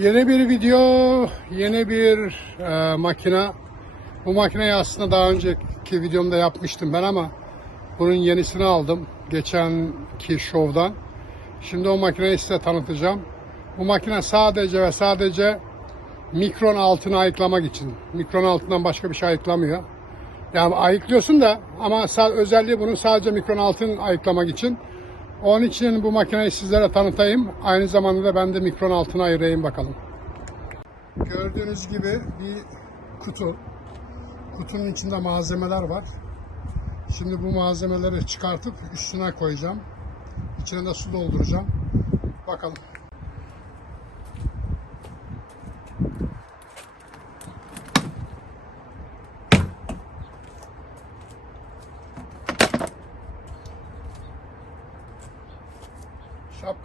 Yeni bir video, yeni bir e, makine. Bu makineyi aslında daha önceki videomda yapmıştım ben ama bunun yenisini aldım geçenki şovdan. Şimdi o makineyi size tanıtacağım. Bu makine sadece ve sadece mikron altını ayıklamak için. Mikron altından başka bir şey ayıklamıyor. Yani ayıklıyorsun da ama özelliği bunun sadece mikron altın ayıklamak için. Onun için bu makineyi sizlere tanıtayım. Aynı zamanda da ben de mikron altına ayırayım bakalım. Gördüğünüz gibi bir kutu. Kutunun içinde malzemeler var. Şimdi bu malzemeleri çıkartıp üstüne koyacağım. İçine de su dolduracağım. Bakalım.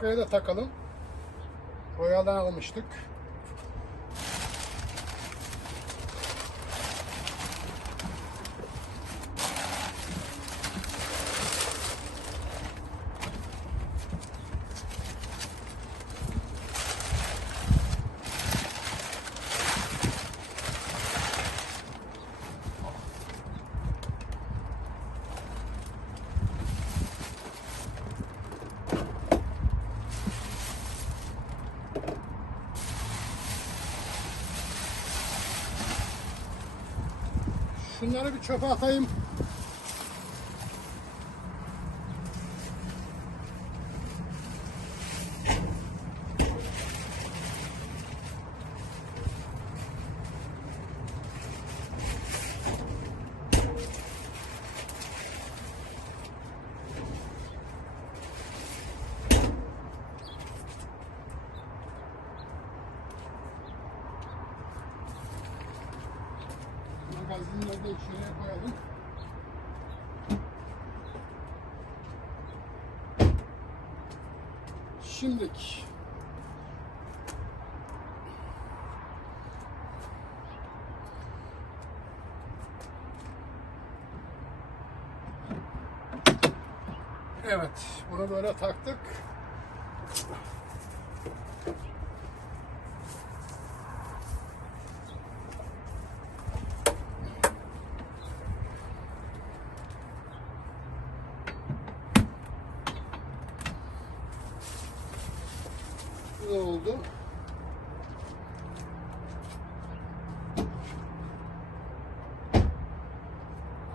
Şapkayı da takalım. Royal'dan almıştık. Şunları bir çöpe atayım. Şimdilik Evet, bunu böyle taktık. Bu da oldu.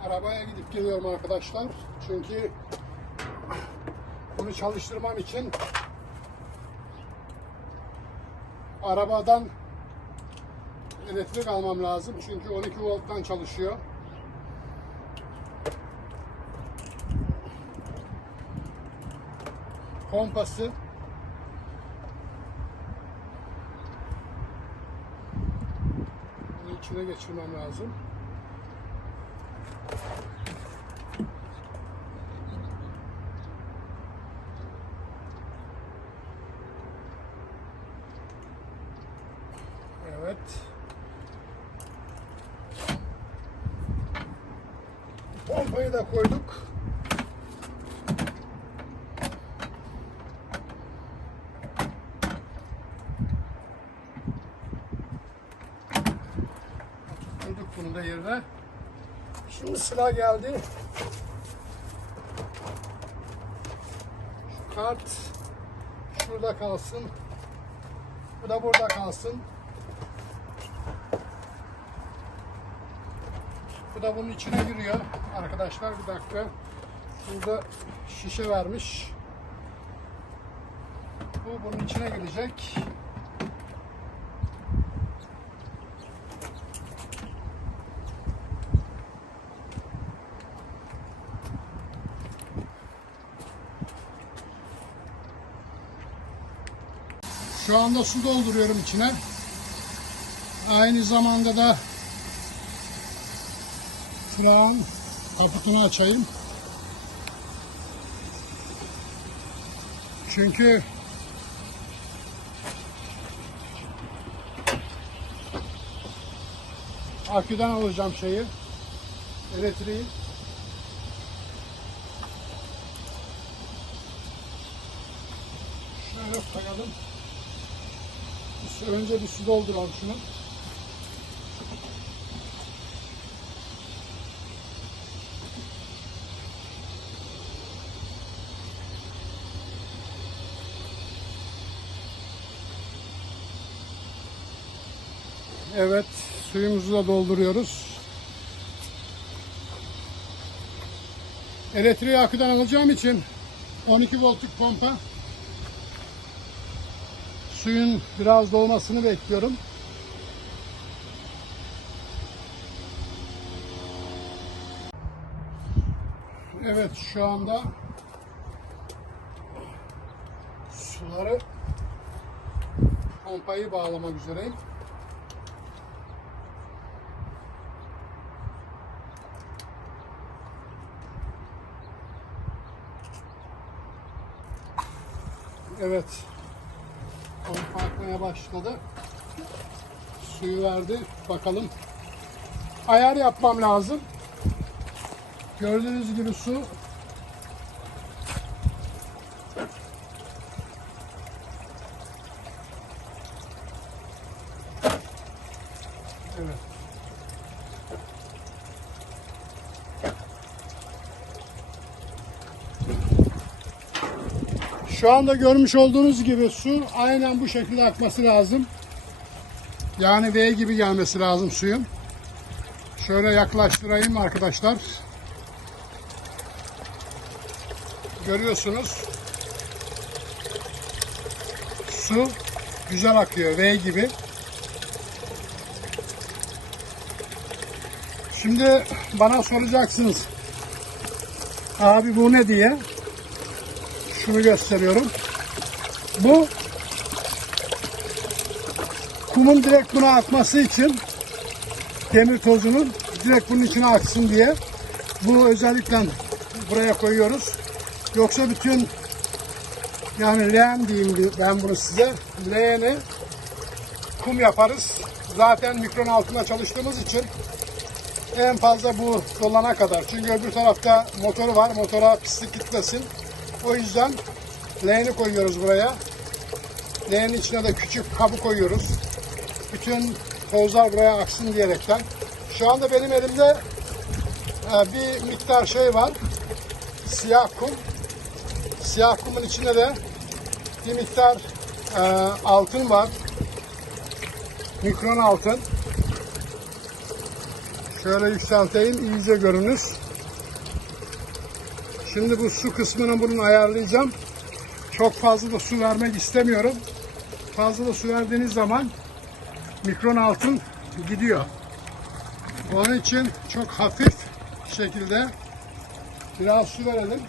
Arabaya gidip geliyorum arkadaşlar. Çünkü bunu çalıştırmam için arabadan elektrik almam lazım. Çünkü 12 volttan çalışıyor. Pompası Bunu içine geçirmem lazım. Evet. Pompayı da koyduk. Koyduk bunu da yerine. Şimdi sıra geldi. Şu kart şurada kalsın. Bu da burada kalsın. Bu da bunun içine giriyor. Arkadaşlar bir dakika. Burada şişe vermiş. Bu bunun içine girecek. Şu anda su dolduruyorum içine. Aynı zamanda da Tırağın kaputunu açayım. Çünkü aküden alacağım şeyi. Elektriği. Şöyle koyalım. önce bir su dolduralım şunu. Evet, suyumuzu da dolduruyoruz. Elektriği aküden alacağım için 12 voltluk pompa suyun biraz dolmasını bekliyorum. Evet şu anda suları pompayı bağlamak üzereyim. Evet. Pompa akmaya başladı. Suyu verdi. Bakalım. Ayar yapmam lazım. Gördüğünüz gibi su Evet. Şu anda görmüş olduğunuz gibi su aynen bu şekilde akması lazım. Yani V gibi gelmesi lazım suyun. Şöyle yaklaştırayım arkadaşlar. Görüyorsunuz. Su güzel akıyor V gibi. Şimdi bana soracaksınız. Abi bu ne diye? Şunu gösteriyorum. Bu kumun direkt buna akması için demir tozunun direkt bunun içine aksın diye bu özellikle buraya koyuyoruz. Yoksa bütün yani leğen diyeyim ben bunu size. Leğeni kum yaparız. Zaten mikron altında çalıştığımız için en fazla bu dolana kadar. Çünkü öbür tarafta motoru var. Motora pislik gitmesin. O yüzden leğeni koyuyoruz buraya. Leğenin içine de küçük kabı koyuyoruz. Bütün tozlar buraya aksın diyerekten. Şu anda benim elimde e, bir miktar şey var. Siyah kum. Siyah kumun içinde de bir miktar e, altın var. Mikron altın. Şöyle yükselteyim iyice görünür. Şimdi bu su kısmını bunun ayarlayacağım. Çok fazla da su vermek istemiyorum. Fazla da su verdiğiniz zaman mikron altın gidiyor. Onun için çok hafif şekilde biraz su verelim.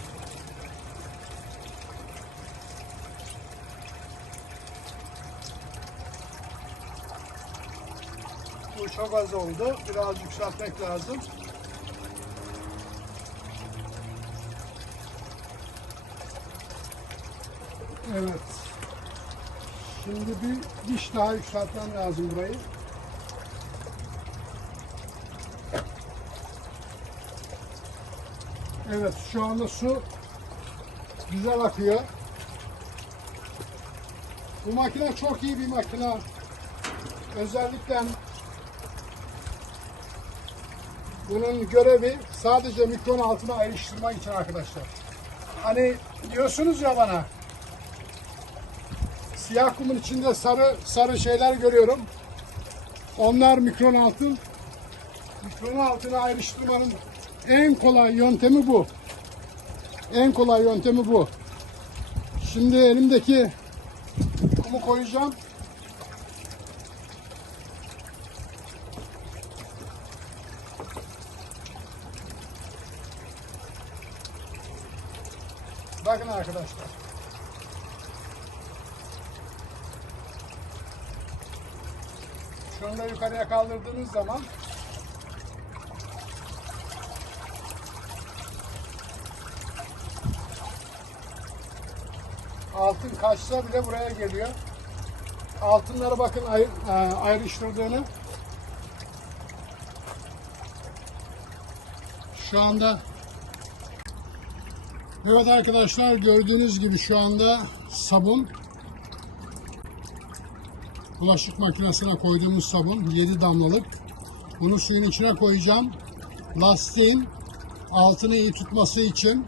Bu çok az oldu. Biraz yükseltmek lazım. Evet. Şimdi bir diş daha yükseltmem lazım burayı. Evet şu anda su güzel akıyor. Bu makine çok iyi bir makine. Özellikle bunun görevi sadece mikron altına ayrıştırmak için arkadaşlar. Hani diyorsunuz ya bana siyah kumun içinde sarı sarı şeyler görüyorum. Onlar mikron altın. Mikron altına ayrıştırmanın en kolay yöntemi bu. En kolay yöntemi bu. Şimdi elimdeki kumu koyacağım. Bakın arkadaşlar. Şunu da yukarıya kaldırdığınız zaman altın kaçsa bile buraya geliyor. Altınları bakın ayr, e, ayrıştırdığını. Şu anda Evet arkadaşlar gördüğünüz gibi şu anda sabun bulaşık makinesine koyduğumuz sabun 7 damlalık. Bunu suyun içine koyacağım. Lastiğin altını iyi tutması için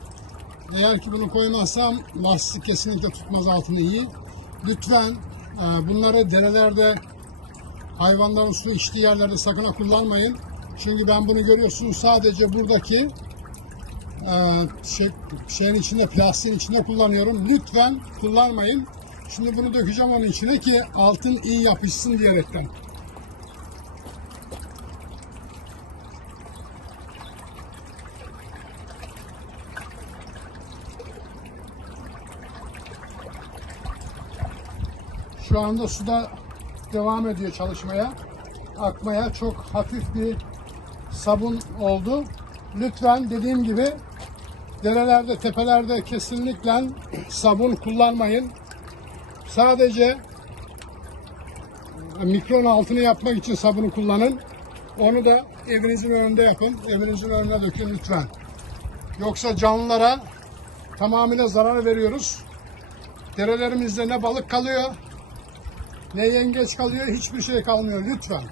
eğer ki bunu koymazsam lastik kesinlikle tutmaz altını iyi. Lütfen e, bunları derelerde hayvanların su içtiği yerlerde sakın kullanmayın. Çünkü ben bunu görüyorsunuz sadece buradaki e, şey, şeyin içinde plastiğin içinde kullanıyorum. Lütfen kullanmayın. Şimdi bunu dökeceğim onun içine ki altın iyi yapışsın diyerekten. Şu anda suda devam ediyor çalışmaya. Akmaya çok hafif bir sabun oldu. Lütfen dediğim gibi derelerde, tepelerde kesinlikle sabun kullanmayın. Sadece mikron altını yapmak için sabunu kullanın. Onu da evinizin önünde yapın. Evinizin önüne dökün lütfen. Yoksa canlılara tamamıyla zarar veriyoruz. Derelerimizde ne balık kalıyor, ne yengeç kalıyor, hiçbir şey kalmıyor lütfen.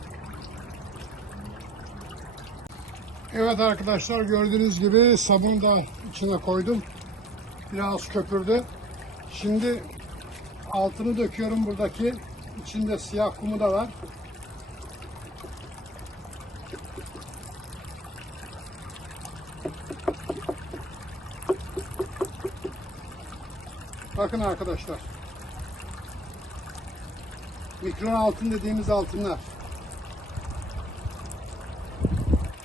Evet arkadaşlar gördüğünüz gibi sabunu da içine koydum. Biraz köpürdü. Şimdi altını döküyorum buradaki. İçinde siyah kumu da var. Bakın arkadaşlar. Mikron altın dediğimiz altınlar.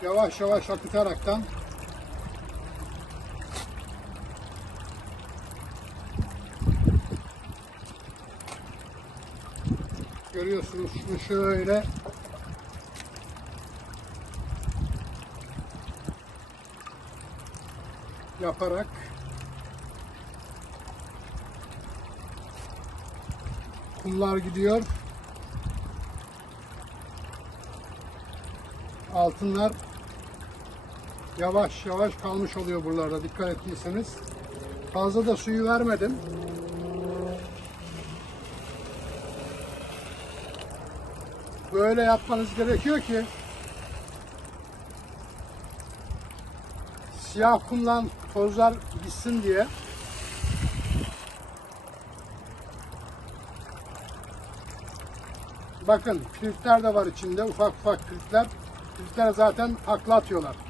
Yavaş yavaş akıtaraktan görüyorsunuz şunu şöyle yaparak kumlar gidiyor. Altınlar yavaş yavaş kalmış oluyor buralarda dikkat ettiyseniz. Fazla da suyu vermedim. Böyle yapmanız gerekiyor ki siyah kumdan tozlar gitsin diye. Bakın filtreler de var içinde ufak ufak filtreler. Filtreler zaten takla atıyorlar.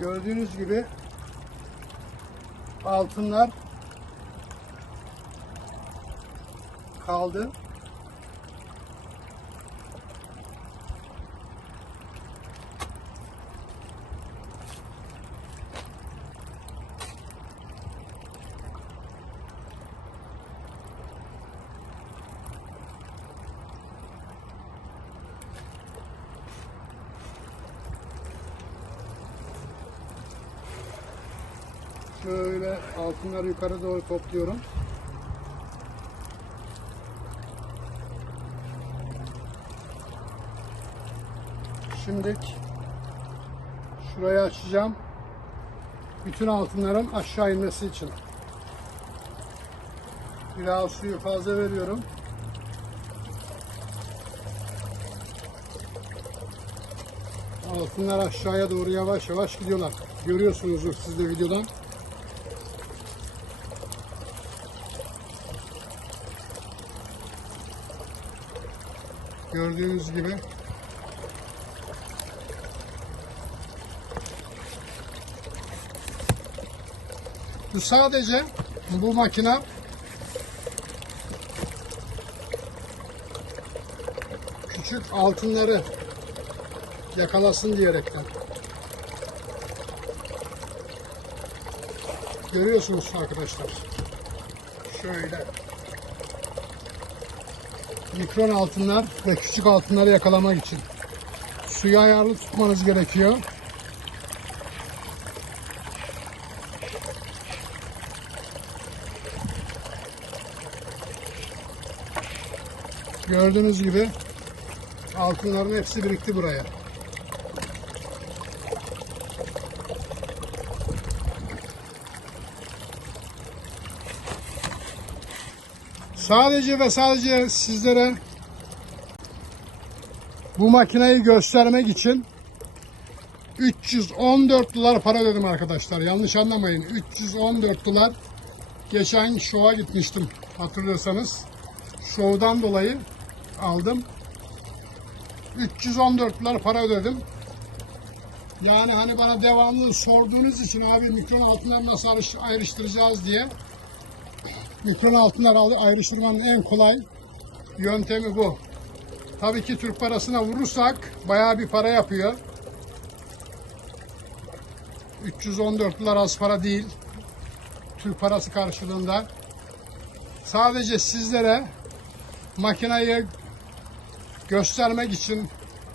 Gördüğünüz gibi altınlar kaldı. Şöyle altınları yukarı doğru topluyorum. Şimdi şurayı açacağım. Bütün altınların aşağı inmesi için. Biraz suyu fazla veriyorum. Altınlar aşağıya doğru yavaş yavaş gidiyorlar. Görüyorsunuzdur siz de videodan. Gördüğünüz gibi Bu sadece bu makine küçük altınları yakalasın diyerekten. Görüyorsunuz arkadaşlar. Şöyle mikron altınlar ve küçük altınları yakalamak için. Suyu ayarlı tutmanız gerekiyor. Gördüğünüz gibi altınların hepsi birikti buraya. Sadece ve sadece sizlere bu makineyi göstermek için 314 dolar para ödedim arkadaşlar. Yanlış anlamayın. 314 dolar geçen şova gitmiştim hatırlıyorsanız. Şovdan dolayı aldım. 314 dolar para ödedim. Yani hani bana devamlı sorduğunuz için abi mikron altından nasıl ayrış- ayrıştıracağız diye mikron altından al- ayrıştırmanın en kolay yöntemi bu. Tabii ki Türk parasına vurursak bayağı bir para yapıyor. 314 dolar az para değil. Türk parası karşılığında. Sadece sizlere makineyi göstermek için,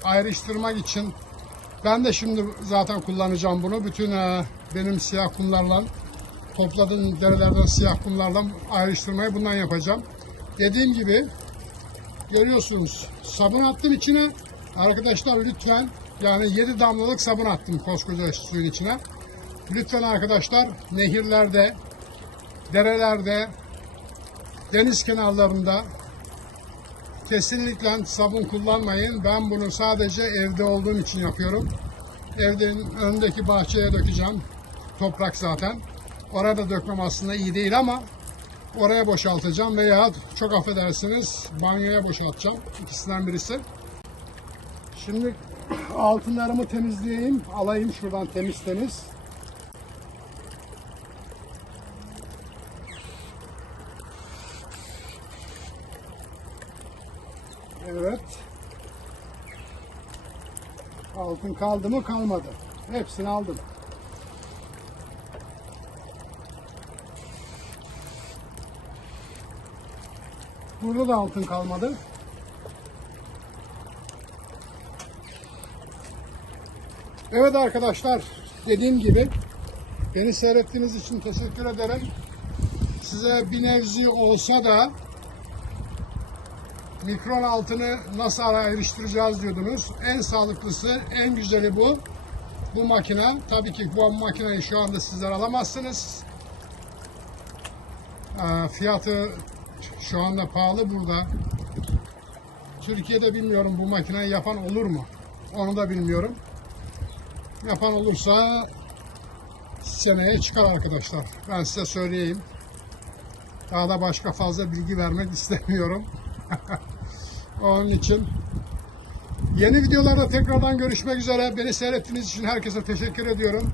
ayrıştırmak için ben de şimdi zaten kullanacağım bunu. Bütün e, benim siyah kumlarla topladığım derelerden siyah kumlarla ayrıştırmayı bundan yapacağım. Dediğim gibi görüyorsunuz sabun attım içine. Arkadaşlar lütfen yani 7 damlalık sabun attım koskoca suyun içine. Lütfen arkadaşlar nehirlerde, derelerde, deniz kenarlarında kesinlikle sabun kullanmayın. Ben bunu sadece evde olduğum için yapıyorum. Evden önündeki bahçeye dökeceğim. Toprak zaten. Orada dökmem aslında iyi değil ama oraya boşaltacağım veya çok affedersiniz banyoya boşaltacağım. İkisinden birisi. Şimdi altınlarımı temizleyeyim. Alayım şuradan temiz temiz. Evet. Altın kaldı mı kalmadı. Hepsini aldım. Burada da altın kalmadı. Evet arkadaşlar dediğim gibi beni seyrettiğiniz için teşekkür ederim. Size bir nevzi olsa da mikron altını nasıl ayrıştıracağız diyordunuz. En sağlıklısı, en güzeli bu. Bu makine. Tabii ki bu makineyi şu anda sizler alamazsınız. Ee, Fiyatı şu anda pahalı burada. Türkiye'de bilmiyorum bu makineyi yapan olur mu? Onu da bilmiyorum. Yapan olursa seneye çıkar arkadaşlar. Ben size söyleyeyim. Daha da başka fazla bilgi vermek istemiyorum. Onun için yeni videolarda tekrardan görüşmek üzere. Beni seyrettiğiniz için herkese teşekkür ediyorum.